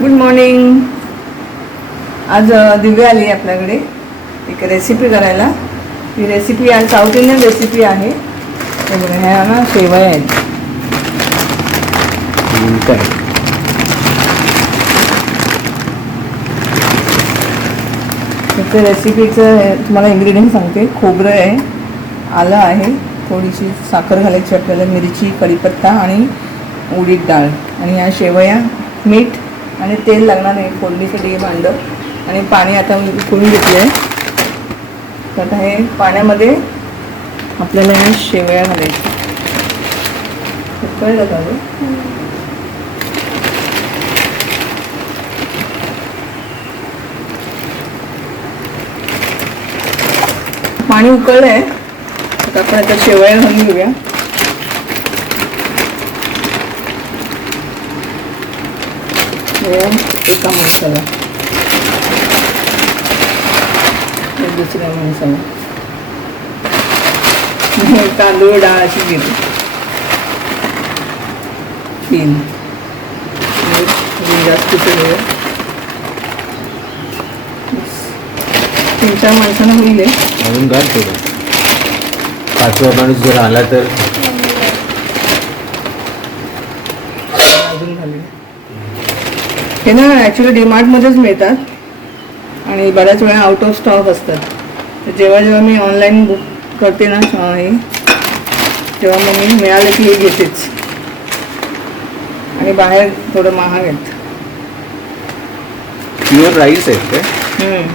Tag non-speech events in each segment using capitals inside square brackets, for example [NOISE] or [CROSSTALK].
Good morning आज दिव्या आली आहे आपल्याकडे. एक रेसिपी करायला. ही रेसिपी आज साऊथ इंडियन रेसिपी आहे. बघा ह्या ना शेवया आहेत. काय त्याचं रेसिपीचं तुम्हाला इन्ग्रेडियंट सांगते. खोबरं आहे आलं आहे. थोडीशी साखर घालायची आपल्याला मिरची कढीपत्ता आणि उडीद डाळ. आणि या शेवया मीठ आणि तेल लागणार आहे फोडणीसाठी हे भांडं. आणि पाणी आता मी उकळून घेतलं आहे तर आता हे पाण्यामध्ये आपल्याला हे शेवया घालायच्या. कळलं का पाणी उकळलं आहे आता आपण आता शेवया घालून घेऊया. हे एका माणसाला. दुसऱ्या माणसाला. तांदूळ डाळ अशी गेली. तीन. जास्त तीन चार माणसांना होईल अजून घाल पाचवा माणूस जर आला तर अजून झाले हे ना ॲक्च्युली डीमार्टमध्येच मिळतात. आणि बऱ्याच वेळा आउट ऑफ स्टॉक असतात. जेव्हा जेव्हा मी ऑनलाईन बुक करते ना हे तेव्हा मग मी मिळालं की हे घेतेच. आणि बाहेर थोडं महाग आहेत. प्युअर राईस आहेत हम्म.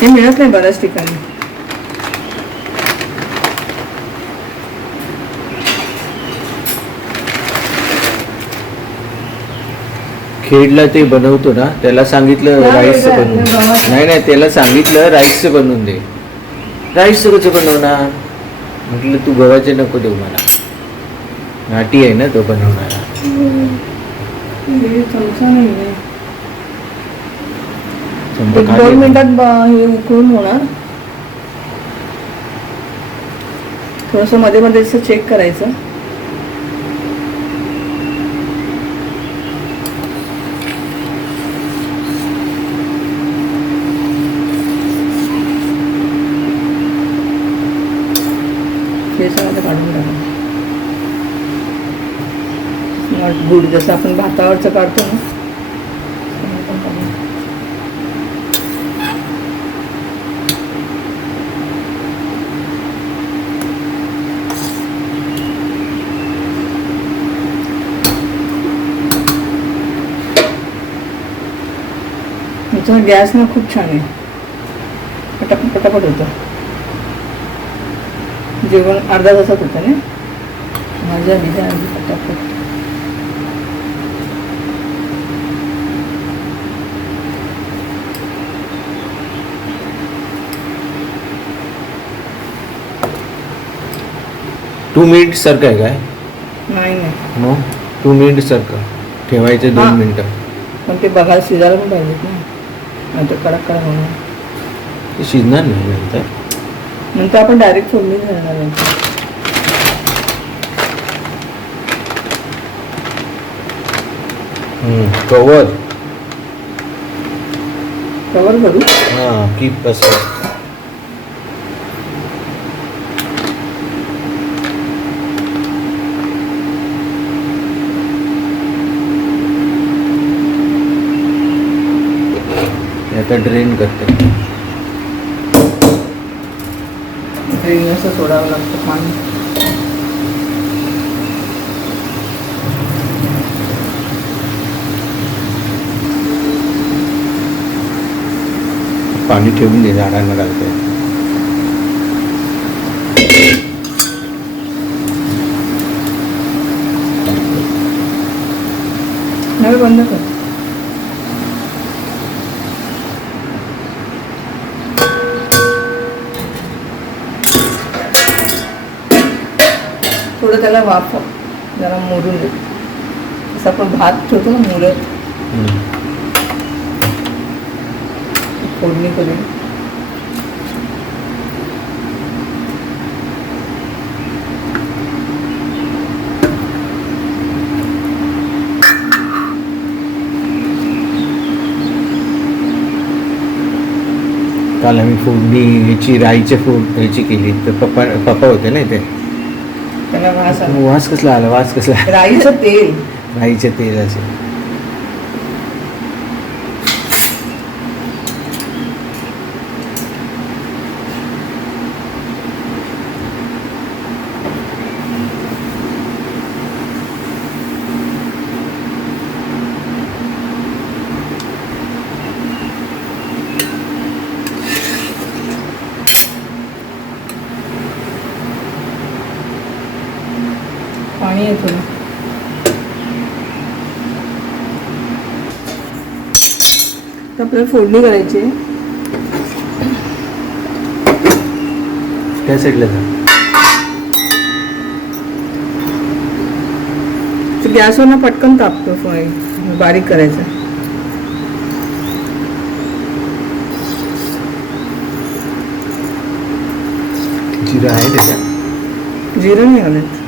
हे मिळत नाही बऱ्याच ठिकाणी. खेडला ते बनवतो ना त्याला सांगितलं राईसचं वेगळ्या, बनवून. नाही नाही त्याला सांगितलं राईसचं बनवून दे. राईसचं कसं बनवणार. म्हटलं तू गव्हाचे नको देऊ मला. नाटी आहे ना तो बनवणारा. हे एक दोन. मिनिटात ब- हे उकळून होणार. थोडसमध्ये मध्ये असं चेक करायचं केस आता काढून टाका गुड जसं आपण भातावरचं काढतो ना. गॅस ना खूप छान आहे. पटापट पटापट होतं. जेवण अर्धा तासात होतं ना? माझ्या बिजा पटापट. टू मिनिट सारखं आहे काय? नाही नाही. मग? टू मिनिट सारखं ठेवायचं हा. दोन मिनिटं. पण ते बघायला शिजायला पण पाहिजेत ना. नंतर कडक कडक होणार. ते शिजणार नाही नंतर. नंतर आपण डायरेक्ट फोडणी घालणार नंतर कवर कवर करू? हां कीप असं. आता ड्रेन करते. ड्रेन असं सोडावं लागतं पाणी. पाणी ठेवून दे झाडांना घालते. बंद कर. त्याला वाफ जरा मोडून असं आपण भात ठेवतो ना मुरत. फोडणी करून. काल आम्ही फोडणी ह्याची राईचे फोड ह्याची केली. तर पप्पा पप्पा होते ना इथे. त्याला वास आला. वास कसला आला? वास कसला? राईचं तेल. राईच्या तेलाचे पाणी थोडं तर आपल्याला फोडणी करायची आहे. त्या साईडला गॅसवर ना पटकन तापतो फ्राय बारीक करायचं. जिरं आहे त्याच्यात. जिरं नाही घालत.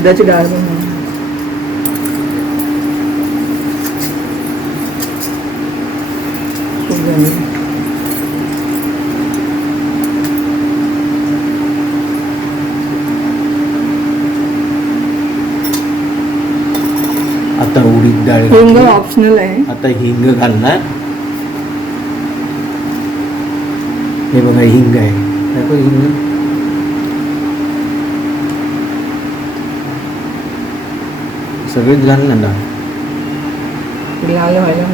उडदाची डाळ झाली. आता उडीद डाळ. हिंग. ऑप्शनल आहे. आता हिंग घालणार. हे बघा हिंग आहे. हिंग. सगळेच घालणार ना. लाल व्हायला.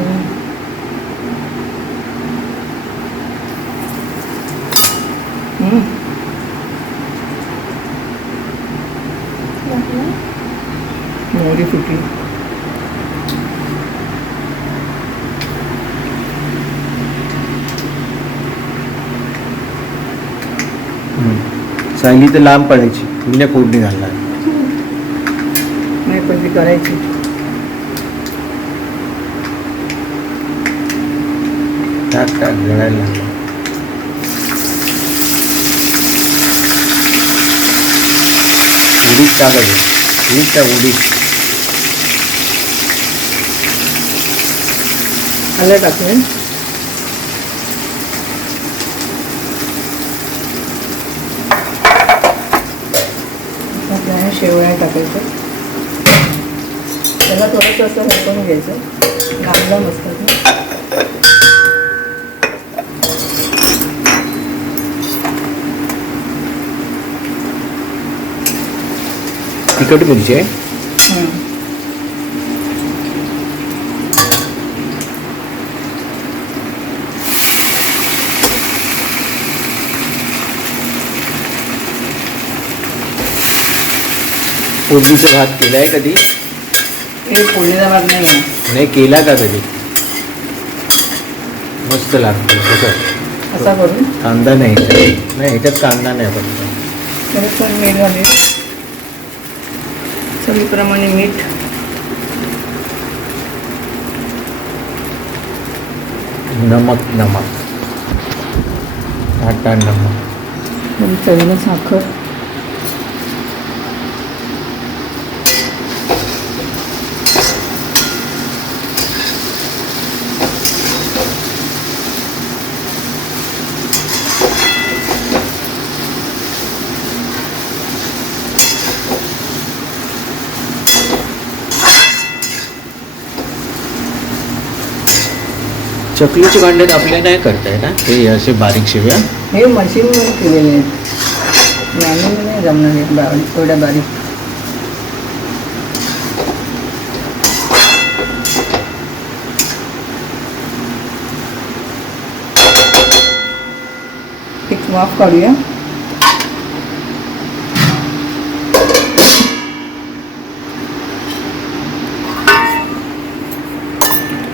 मोहरी फुटली. सायली तर लांब पडायची. मी फोडणी घालणार. ती करायची. टाक उडीद टाकायचं उडीद टाक उडीद. आलं टाकून शेवया टाकायचं? त्याला थोडंसं असं हलकून घ्यायचं लांबला मस्त. तिखट मिरची आहे. फोडणीचा भात केला आहे कधी हे फोडणीचा नाही नाही केला का कधी मस्त लागतो तसं असा करून? कांदा नाही ह्याच्यात. नाही ह्याच्यात कांदा नाही फक्त त्याला पण मीठ घालूया चवीप्रमाणे मीठ. नमक नमक. टाटा नमक. चवीला साखर. चकलीचे कांड्यात नहीं नाही है ना? हे असे बारीक शिव्या? मशीन मशीनवर केलेले आहेत. बारीक. एक माफ़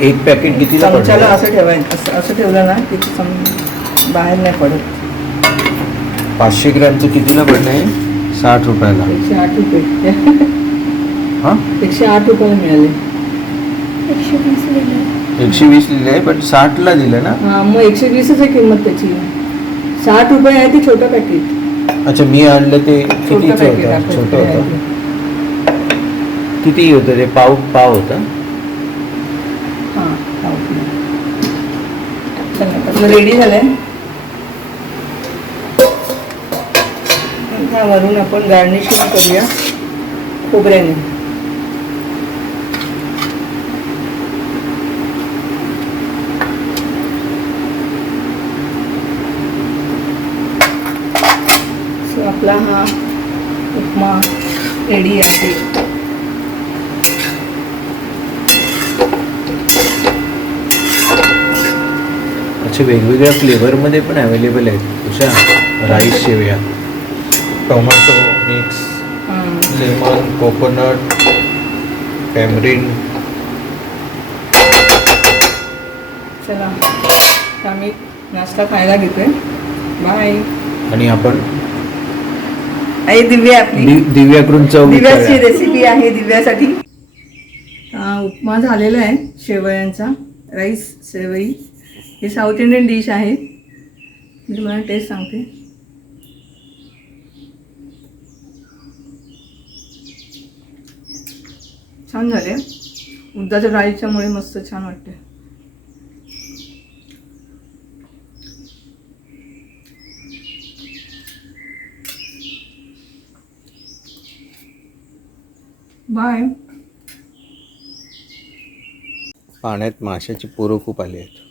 एक पॅकेट कितीला चमच्याला पडलं असं ठेवायचं असं असं ठेवलं ना की ते चम बाहेर नाही पडत. पाचशे ग्रॅमचं कितीला पडलं आहे साठ रुपयाला. एकशे आठ रुपये. हां? एकशे आठ रुपयाला मिळाले. एकशे वीस लिहिलं. एकशे वीस लिहिले आहे पण साठला दिलं ना? हा मग एकशे वीसच आहे किंमत त्याची. साठ रुपये आहे ते छोटं पॅकेट अच्छा मी आणलं ते छोटं कितीचं पॅकेट होतं? छोटं. होतं. किती होतं ते? पाव पाव होतं हां पाव किलो. चला आपलं रेडी झालंय? आता वरून आपण गार्निशिंग करूया खोबऱ्याने सो आपला हा उपमा रेडी आहे अच्छा वेगवेगळ्या फ्लेवरमध्ये पण अवेलेबल आहेत. कशा राईस शेवया tomato mix lemon coconut tamarind चला. आम्ही नाश्ता खायला घेतोय. बाय आणि आपण आई दिव्या आपली. दिव्याकडून चव दिव्याची. रेसिपी आहे दिव्यासाठी. उपमा झालेला आहे शेवयांचा. राईस शेवई. ही साऊथ इंडियन डिश आहे. मी तुम्हाला टेस्ट सांगते. छान झाले. उद्याच्या डाळीच्यामुळे मस्त छान वाटते. बाय पाण्यात माशाची पोरं खूप आली आहेत.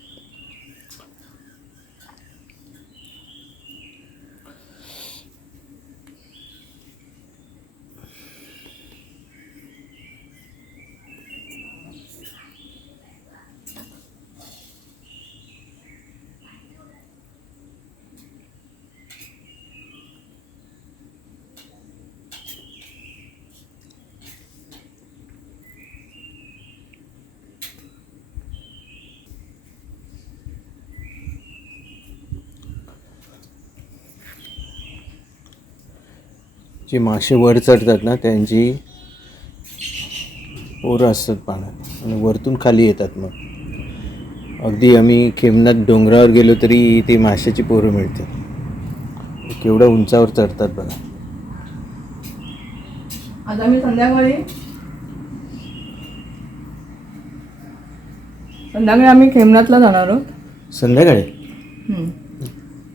जे मासे वर चढतात ना त्यांची पोरं असतात पाण्यात. आणि वरतून खाली येतात मग. अगदी आम्ही खेमनात डोंगरावर गेलो तरी ती माशाची पोरं मिळतात. केवढ्या उंचावर चढतात बघा. आता मी संध्याकाळी संध्याकाळी आम्ही खेमनाथला जाणार आहोत. संध्याकाळी.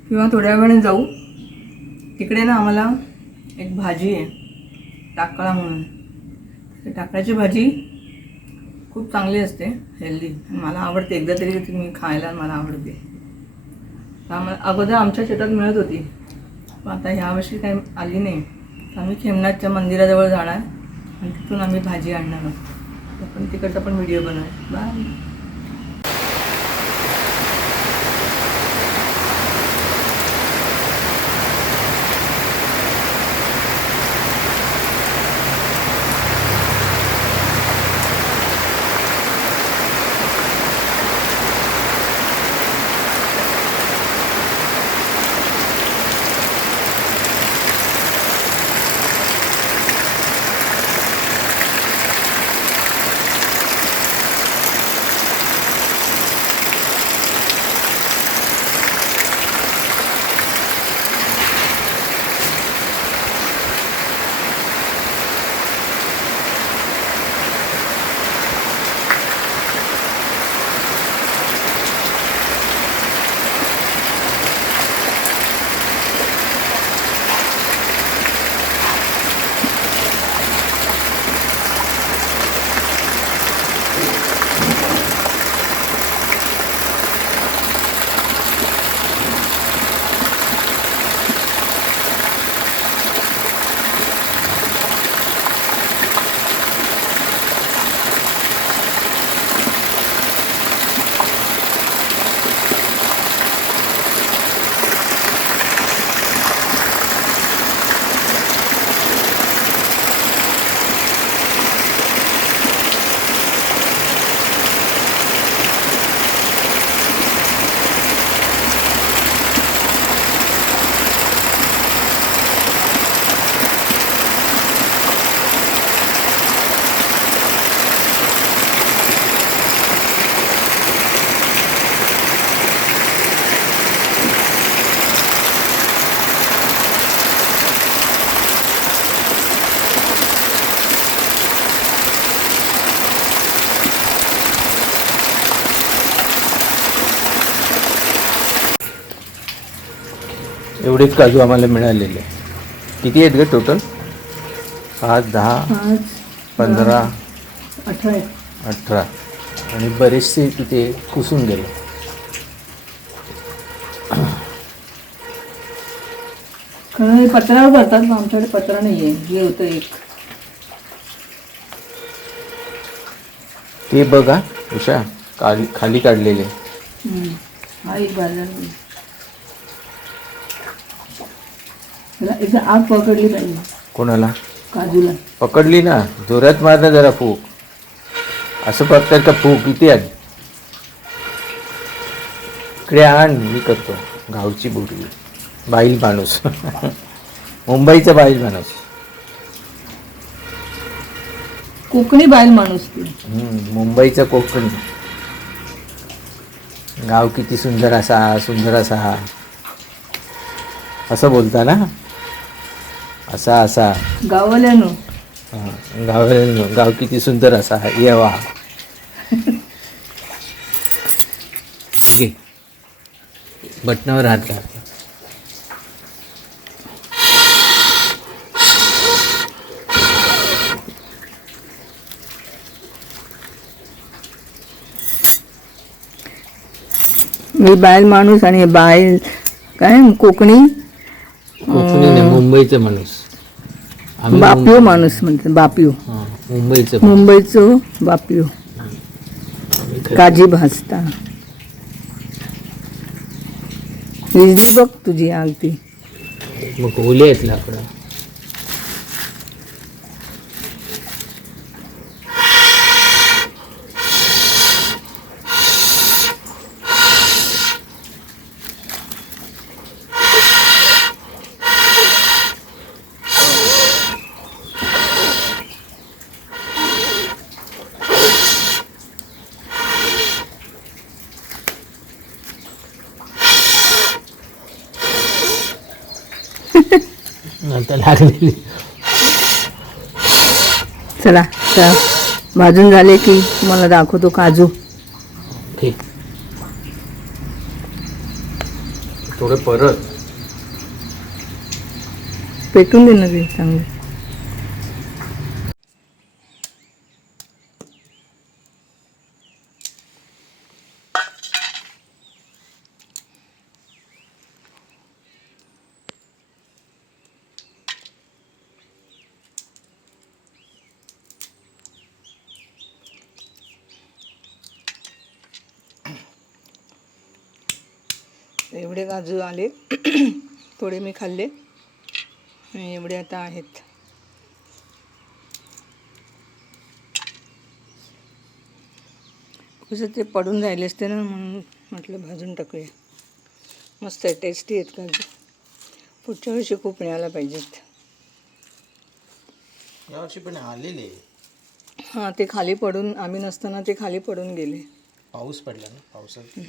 किंवा थोड्या वेळाने जाऊ. तिकडे ना आम्हाला एक भाजी आहे टाकळा म्हणून. ती टाकळ्याची भाजी खूप चांगली असते हेल्दी मला आवडते एकदा तरी ती मी खायला मला आवडते. तर आम्हाला अगोदर आमच्या शेतात मिळत होती पण आता ह्यावर्षी काही आली नाही. तर आम्ही खेमनाथच्या मंदिराजवळ जाणार आणि तिथून आम्ही भाजी आणणार आहोत. आपण तिकडचा पण व्हिडिओ बनवू. बाय एवढेच काजू आम्हाला मिळालेले. किती आहेत ग टोटल पाच दहा पंधरा अठरा. अठरा. आणि बरेचसे तिथे कुसून गेले. हे पत्रावर करतात पण आमच्याकडे पत्रा नाही आहे. हे होतं एक. ते बघा उषा खाली खाली काढलेले. हा एक बाजार त्याला एकदा आग पकडली पाहिजे कोणाला? काजूला. पकडली ना? जोरात मार ना जरा फूक. असं बघतात का फूक? इथे आण. इकडे आण मी करतो. गावची बोटी बाईल माणूस. [LAUGHS] मुंबईचा बाईल माणूस. कोकणी बायल माणूस ती. मुंबईचा कोकण. गाव किती सुंदर असा सुंदर असा. असं बोलता ना? असा असा. गाववाल्यानो हा, गाव गाव किती सुंदर असा. येवा घे. बटनावर हात घाल. मी बायल माणूस आणि बायल काय कोकणी? कोकणी मुंबईचा माणूस. आम्ही बापियो माणूस म्हणतात बापियो हा, मुंबईचं माणूस. मुंबईचं बापियो काजी भाजता विजली बघ तुझी आग ती मग ओले आहेत लाकडं. आता लागलेली. चला चला भाजून झाले की तुम्हाला दाखवतो काजू. ठीक. थोडं परत. पेटून दे ना ते चांगले एवढे काजू आले. थोडे मी खाल्ले. आणि एवढे आता आहेत. कसं ते पडून राहिले असते ना म्हणून म्हटलं भाजून टाकूया. मस्त आहे टेस्टी आहेत काजू. पुढच्या वर्षी खूप मिळायला पाहिजेत. यावर्षी पण आलेले हां ते खाली पडून आम्ही नसताना ते खाली पडून गेले. पाऊस पडला ना पावसात.